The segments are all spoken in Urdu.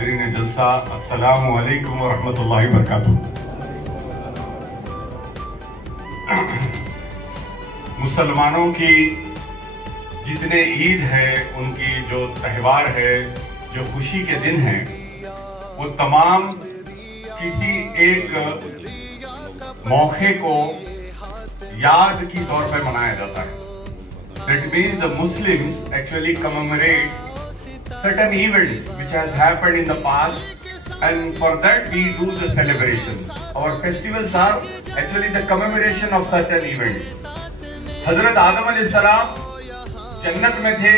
حاضرین جلسہ، السلام علیکم ورحمۃ اللہ وبرکاتہ۔ مسلمانوں کی جتنے عید ہے، ان کی جو تہوار ہے، جو خوشی کے دن ہیں، وہ تمام کسی ایک موقع کو یاد کی طور پر منایا جاتا ہے۔ That means the Muslims actually commemorate certain events which has happened in the past, and for that we do the celebrations. Our festivals are actually the commemoration of certain events. حضرت آدم علیہ السلام جنت میں تھے،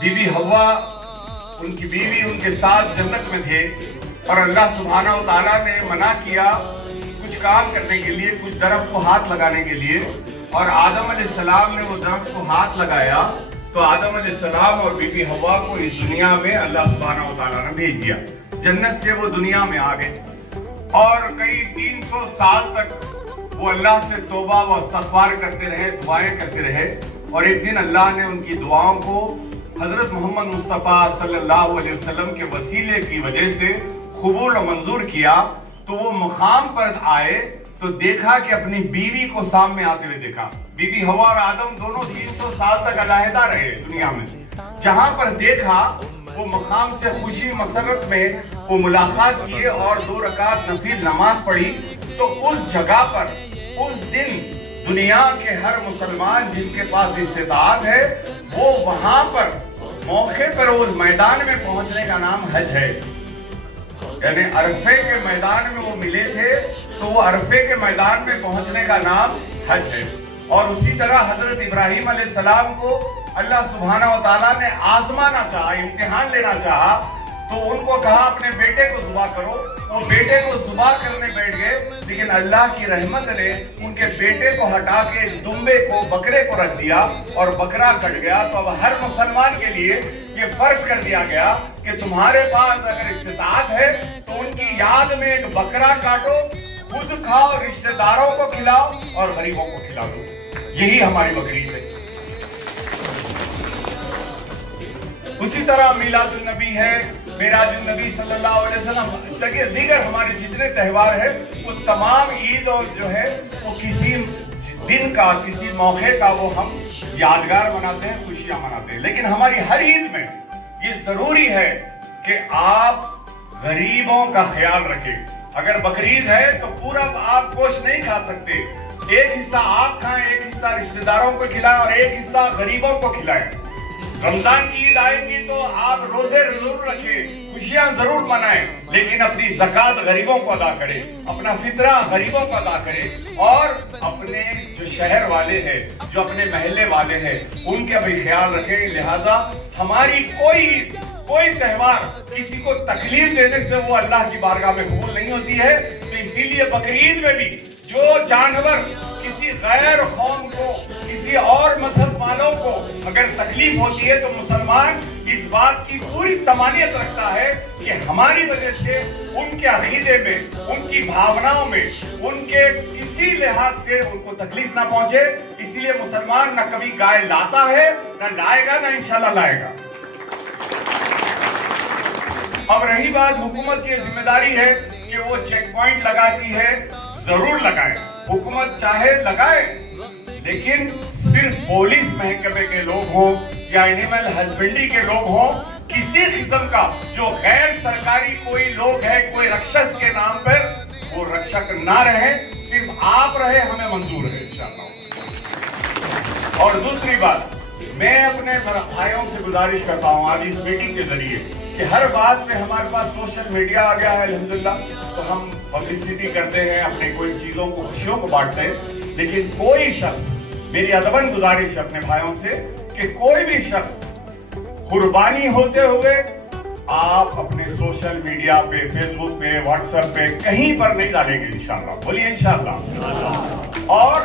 بی بی حوا ان کی بیوی ان کے ساتھ جنت میں تھے، اور اللہ سبحانہ و تعالیٰ نے منع کیا کچھ کام کرنے کے لیے، کچھ درخت کو ہاتھ لگانے کے لیے، اور آدم علیہ السلام نے وہ درخت کو ہاتھ لگایا تو آدم علیہ السلام اور بی بی حوا کو اس دنیا میں اللہ سبحانہ و تعالیٰ نے بھیج دیا۔ جنت سے وہ دنیا میں آ گئے، اور کئی 300 سال تک وہ اللہ سے توبہ و استغفار کرتے رہے، دعائیں کرتے رہے، اور ایک دن اللہ نے ان کی دعاؤں کو حضرت محمد مصطفیٰ صلی اللہ علیہ وسلم کے وسیلے کی وجہ سے قبول و منظور کیا۔ تو وہ مقام پر آئے تو دیکھا کہ اپنی بیوی کو سامنے آتے ہوئے دیکھا۔ بی بی حوا اور آدم دونوں 300 سال تک علیحدہ رہے دنیا میں، جہاں پر دیکھا وہ مقام سے خوشی مسرت میں وہ ملاقات کیے اور 2 رکعت نفل نماز پڑھی۔ تو اس جگہ پر اس دن دنیا کے ہر مسلمان جس کے پاس استطاعت ہے، وہ وہاں پر موقع پر اس میدان میں پہنچنے کا نام حج ہے۔ یعنی عرفے کے میدان میں وہ ملے تھے، تو وہ عرفے کے میدان میں پہنچنے کا نام حج ہے۔ اور اسی طرح حضرت ابراہیم علیہ السلام کو اللہ سبحانہ و تعالیٰ نے آزمانا چاہا، امتحان لینا چاہا، تو ان کو کہا اپنے بیٹے کو ذبح کرو۔ وہ بیٹے کو ذبح کرنے بیٹھ گئے، لیکن اللہ کی رحمت نے ان کے بیٹے کو ہٹا کے دمبے کو، بکرے کو رکھ دیا، اور بکرا کٹ گیا۔ تو اب ہر مسلمان کے لیے یہ فرض کر دیا گیا کہ تمہارے پاس اگر استطاعت ہے تو ان کی یاد میں ایک بکرا کاٹو، خود کھاؤ، رشتہ داروں کو کھلاؤ اور غریبوں کو کھلا دو۔ یہی ہماری بقرعید ہے۔ اسی طرح میلاد النبی ہے، معراج النبی صلی اللہ علیہ وسلم، دیگر ہمارے جتنے تہوار ہیں، وہ تمام عید اور جو ہے وہ کسی دن کا، کسی موقع کا وہ ہم یادگار مناتے ہیں، خوشیاں مناتے ہیں۔ لیکن ہماری ہر عید میں یہ ضروری ہے کہ آپ غریبوں کا خیال رکھیں۔ اگر بقرعید ہے تو پورا آپ گوشت نہیں کھا سکتے، ایک حصہ آپ کھائیں، ایک حصہ رشتہ داروں کو کھلائیں، اور ایک حصہ غریبوں کو کھلائیں۔ رمضان کی عید آئے گی تو آپ روزے ضرور رکھیں، خوشیاں ضرور منائیں، لیکن اپنی زکوٰۃ غریبوں کو ادا کریں، اپنا فطرہ غریبوں کو ادا کریں، اور اپنے جو شہر والے ہیں، جو اپنے محلے والے ہیں، ان کا بھی خیال رکھیں۔ لہذا ہماری کوئی تہوار کسی کو تکلیف دینے سے وہ اللہ کی بارگاہ میں قبول نہیں ہوتی ہے۔ تو اسی لیے بقرعید میں بھی جو جانور کسی غیر قوم کو، کسی اور مذہب والوں کو اگر تکلیف ہوتی ہے، تو مسلمان اس بات کی پوری تمانیت رکھتا ہے کہ ہماری وجہ سے ان کے عقیدے میں، ان کی بھاوناؤں میں، ان کے کسی لحاظ سے ان کو تکلیف نہ پہنچے۔ اسی لیے مسلمان نہ کبھی گائے لاتا ہے، نہ لائے گا، نہ انشاءاللہ لائے گا۔ اب رہی بات حکومت کی ذمہ داری ہے کہ وہ چیک پوائنٹ لگاتی ہے، ضرور لگائے، حکومت چاہے لگائے، لیکن صرف پولیس محکمے کے لوگ ہوں یا اینیمل ہسبینڈری کے لوگ ہوں، کسی قسم کا جو غیر سرکاری کوئی لوگ ہے، کوئی رکشک کے نام پر، وہ رکشک نہ رہے، صرف آپ رہے، ہمیں منظور ہے انشاءاللہ۔ اور دوسری بات، میں اپنے بھائیوں سے گزارش کرتا ہوں آج اس میٹنگ کے ذریعے کہ ہر بات میں ہمارے پاس سوشل میڈیا آ گیا ہے الحمدللہ، تو ہم پبلسٹی کرتے ہیں، اپنے کوئی چیزوں کو، خوشیوں کو بانٹتے ہیں، لیکن کوئی شخص، میری ادباً گزارش ہے اپنے بھائیوں سے کہ کوئی بھی شخص قربانی ہوتے ہوئے آپ اپنے سوشل میڈیا پہ، فیس بک پہ، واٹس ایپ پہ کہیں پر نہیں ڈالیں گے انشاءاللہ۔ بولیے انشاءاللہ۔ اور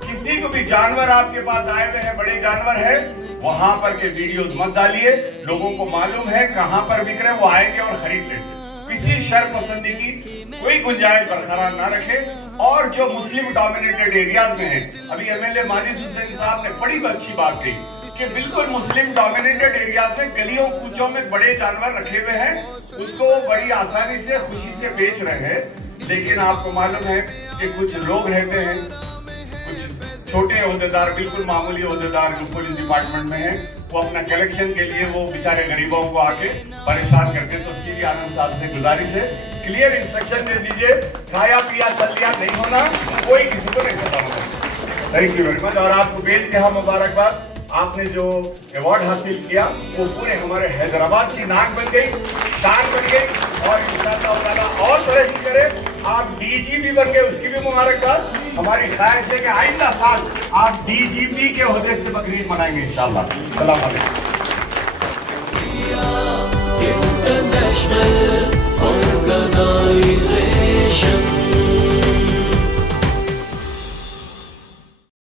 کسی کو بھی جانور آپ کے پاس آئے ہوئے ہیں، بڑے جانور ہیں، وہاں پر کے ویڈیوز مت ڈالیے، لوگوں کو معلوم ہے کہاں پر بک رہے، وہ آئیں گے اور خرید لیں گے۔ کسی شر پسندی کی کوئی گنجائش برقرار نہ رکھے۔ اور جو مسلم ڈومینیٹڈ ایریاز میں ہیں، ابھی ایم ایل اے ماجد حسین صاحب نے بڑی اچھی بات کہی کہ بالکل مسلم ڈومینیٹڈ ایریاز میں گلیوں کوچوں میں بڑے جانور رکھے ہوئے ہیں، اس کو بڑی آسانی سے خوشی سے بیچ رہے ہیں. لیکن آپ کو معلوم ہے کہ کچھ لوگ رہتے ہیں، کچھ چھوٹے عہدیدار، بالکل معمولی عہدیدار جو پولیس ڈپارٹمنٹ میں ہیں، وہ اپنا کلیکشن کے لیے وہ بیچارے غریبوں کو آ کے پریشان کرتے. تو سی آنند صاحب سے گزارش ہے، کلیئر انسٹرکشن دے دیجئے، کھایا پیا چل لیا نہیں ہونا، کوئی کسی کو نہیں کھتا ہونا. Thank you very much. اور آپ کو بے انتہا مبارکباد. آپ نے جو ایوارڈ حاصل کیا وہ پورے ہمارے حیدرآباد کی ناک بن گئی، شان بن گئی، اور انشاءاللہ تعالیٰ اور ترقی کرے. آپ ڈی جی پی بن گئے، اس کی بھی مبارکباد. ہماری خواہش ہے کہ آئندہ سال آپ ڈی جی پی کے عہدے سے بقرعید منائیں گے انشاءاللہ. السلام علیکم. International Organization